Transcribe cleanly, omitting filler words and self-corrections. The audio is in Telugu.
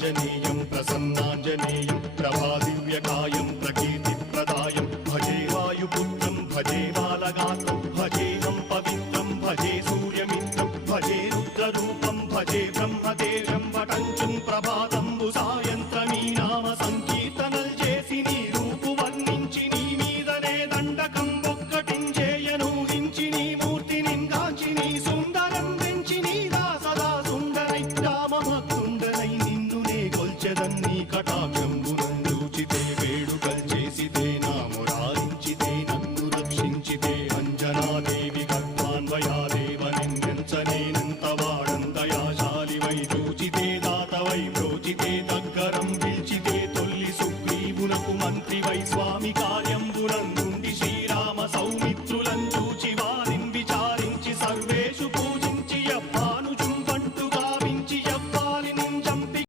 प्रसन्नाञ्जनेयं प्रसन्नाञ्जनेयं प्रभादिव्यकायं प्रकीर्तिप्रदायं भजे वायुपुत्रं भजे बालगात्रं भजेऽहं पवित्रं भजे सूर्यमित्रं भजे रुद्ररूपं भजे ब्रह्मतेजं वटञ्चं ప్రభాతంబు సాయంత్రమీ నామ సంకీర్తనల్ చేసి నీ రూపు వర్ణించి నీ మీదనే దండకం ఒక్కటించేయనూహించి నీ మూర్తిని గాంచి నీ సుందరం పెంచి నీ దాసదా సుందరై రామభక్తుండరై నిన్నునే కొల్చెదన్ని కటాక్షంబునందూచితే వేడుకల్ చేసితే నా మురారించితే నన్ను రక్షించితే అంజనాదేవి గర్భాన్వయాదేవనిందించనేనంత వాడందయాశాలివై చూచితే దాతవై ప్రోచితే దగ్గర